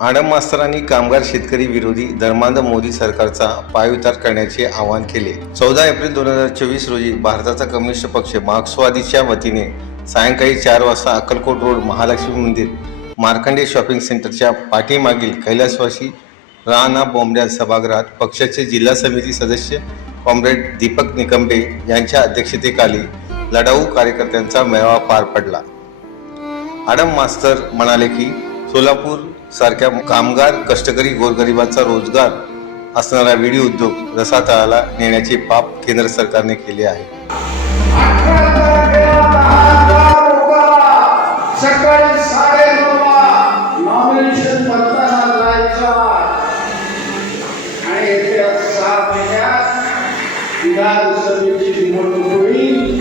आडम मास्तरांनी कामगार शेतकरी विरोधी धर्मांध मोदी सरकारचा पायउतार करण्याचे आवाहन केले. चौदा एप्रिल दोन हजार चोवीस रोजी भारताचा कम्युनिस्ट पक्ष मार्क्सवादीच्या वतीने सायंकाळी चार वाजता अक्कलकोट रोड महालक्ष्मी मंदिर मार्कंडे शॉपिंग सेंटरच्या पाठीमागील कैलासवासी राणा बोंबड्या सभागृहात पक्षाचे जिल्हा समिती सदस्य कॉम्रेड दीपक निकंबे यांच्या अध्यक्षतेखाली लढाऊ कार्यकर्त्यांचा मेळावा पार पडला. आडम मास्तर म्हणाले की सोलापूर सारख्या कामगार कष्टकरी गोरगरिबांचा रोजगार असणारा विडी उद्योग रसातळाला नेण्याचे पाप केंद्र सरकारने केले आहे. विधानसभेची निवडणूक होईल.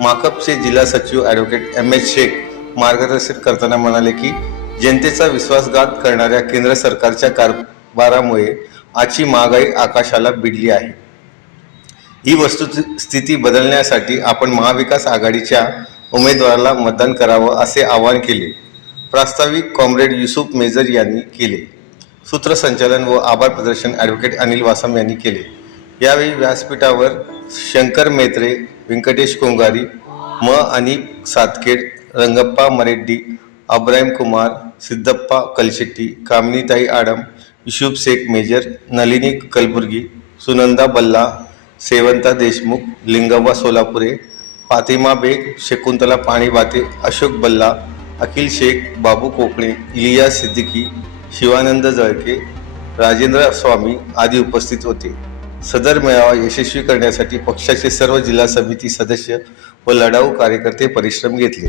माकपचे जिल्हा सचिव ॲडव्होकेट एम एच शेख मार्गदर्शन करताना म्हणाले की जनतेचा विश्वासघात करणाऱ्या केंद्र सरकारच्या कारभारामुळे आजची महागाई आकाशाला भिडली आहे. ही वस्तुस्थिती बदलण्यासाठी आपण महाविकास आघाडीच्या उमेदवाराला मतदान करावं असे आवाहन केले. प्रास्ताविक कॉम्रेड युसुफ मेजर यांनी केले. सूत्रसंचालन व आभार प्रदर्शन ॲडव्होकेट अनिल वासम यांनी केले. यावेळी व्यासपीठावर शंकर मेत्रे व्यंकटेश कोंगारी म आणि सातखेड रंगप्पा मरेड्डी अब्राहिम कुमार सिद्धप्पा कलशेट्टी कामिनीताई आडम युसुफ शेख मेजर नलिनी कलबुर्गी सुनंदा बल्ला सेवंता देशमुख लिंगव्वा सोलापुरे फातिमा बेग शकुंतला पाणीबाते अशोक बल्ला अखिल शेख बाबू कोकणे इलिया सिद्दीकी शिवानंद जळके राजेंद्र स्वामी आदी उपस्थित होते. सदर मेळावा यशस्वी करण्यासाठी पक्षाचे सर्व जिल्हा समिती सदस्य व लढाऊ कार्यकर्ते परिश्रम घेतले.